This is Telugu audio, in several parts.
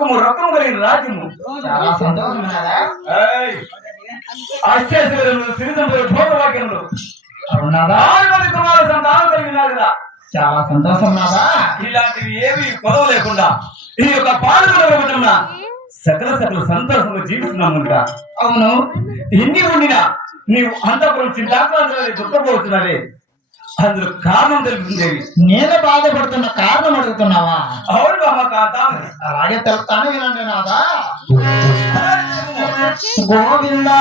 రొక్కము రొక్కము కలిగిన రాజ్యము. చాలా సంతోషం నాదా. ఆశ్చర్యములు సిరిసంపదలు భోగవాక్యములు అవునాదా. 6 మంది కుమార సంతానం కలిగినారు కదా. చాలా సంతోషం నాదా. ఇలాంటివి ఏవి కొదవ లేకుండా ఈ యొక్క పాలకుల ప్రభుత్వం సకల సకల సంతోషంగా జీవిస్తున్నాము. అవును. ఎన్ని ఉండినా నీవు అంతపురం చింతాక్రాంతులని దుఃఖపోతున్నావే, అందులో కారణం తెలుపుతుందేవి. నేను బాధపడుతున్న కారణం అడుగుతున్నావా? అవును బాబా కాంతామని. అలాగే తెలుపుతాను, వినండి నాదా. గోవిందా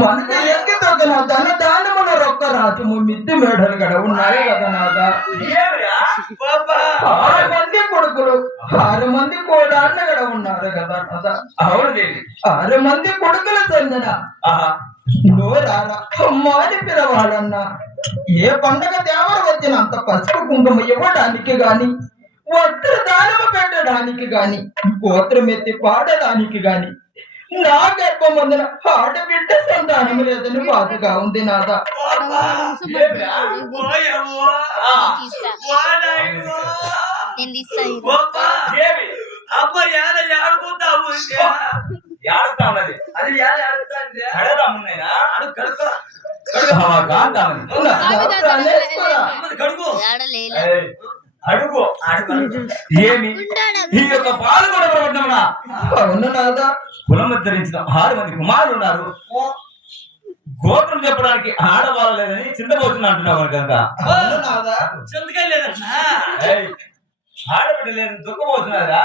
మనకు ఎంగితో ధన దానముల రొక్క రాజము మిద్ది మేడలు గడ ఉన్నాయి కదా నాదా. 6 మంది కొడుకులు 6 మంది కోడాన్న గడ ఉన్నారు కదా నాదా. అవును దేవి. 6 మంది కొడుకుల చెందిన నోరారా అమ్మాని పిలవాలన్నా ఏ పండగ దేవర వచ్చినంత పసుపు కుంకుమ ఇవ్వడానికి గాని, వస్త్ర దానము పెట్టడానికి గాని, గోత్రం ఎత్తి పాడడానికి గాని నా గర్భమందున ఆడబిడ్డ సంతానం లేదని బాధగా ఉంది నాదా. అడుగు ఏమి ఈ యొక్క పాల్గొన ప్రపంచమున అవును నాదా కులం ధరించిన 6 మంది కుమారులు ఉన్నారు. గోత్రం చెప్పడానికి ఆడవాళ్ళు లేదని చింతపోతున్నా అంటున్నావు కనుక అవును నాదా చింతకాయ లేదన్నా ఆడబిడ్డ లేదని దుఃఖపోతున్నారా?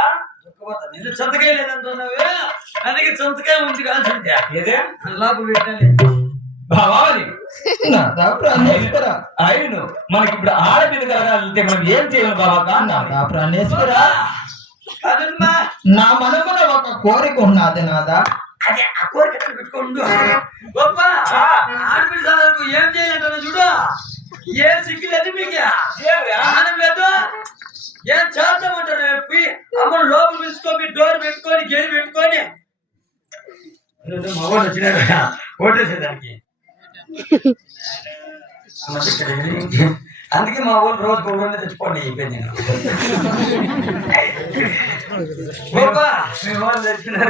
నిన్ను చింతకాయ లేదంటున్నావే అందుకే చింతకాయ ఉంది కాల్సిందే ఏదే లాభం పెట్టాలి భావాది నాదా ప్రాణేశ్వర అయిను మనకి ఇప్పుడు ఆడబిడ్డ కలగాలంటే మనం ఏం చేయాలి బాబా? నాదా ప్రాణేశ్వర కాదమ్మా నా మనమున ఒక కోరిక ఉన్నది నాదా అదే ఆ కోరిక పెట్టుకోండు గొప్ప ఆడపిల్ల సాధనకు ఏం చేయాలంటారా చూడు ఏ సిగ్గులేదు మీకు ఆనం లేదు ఏం చేద్దామంటారు అమ్మ లోపల పిలుచుకొని డోర్ పెట్టుకొని గేరు పెట్టుకొని మా వాళ్ళు వచ్చినా ఓటేసేదానికి అందుకే మా వాళ్ళు రోజు గౌరవం తెచ్చుకోండి అయిపోయింది నేను గొప్ప మీ వాళ్ళు తెచ్చినారు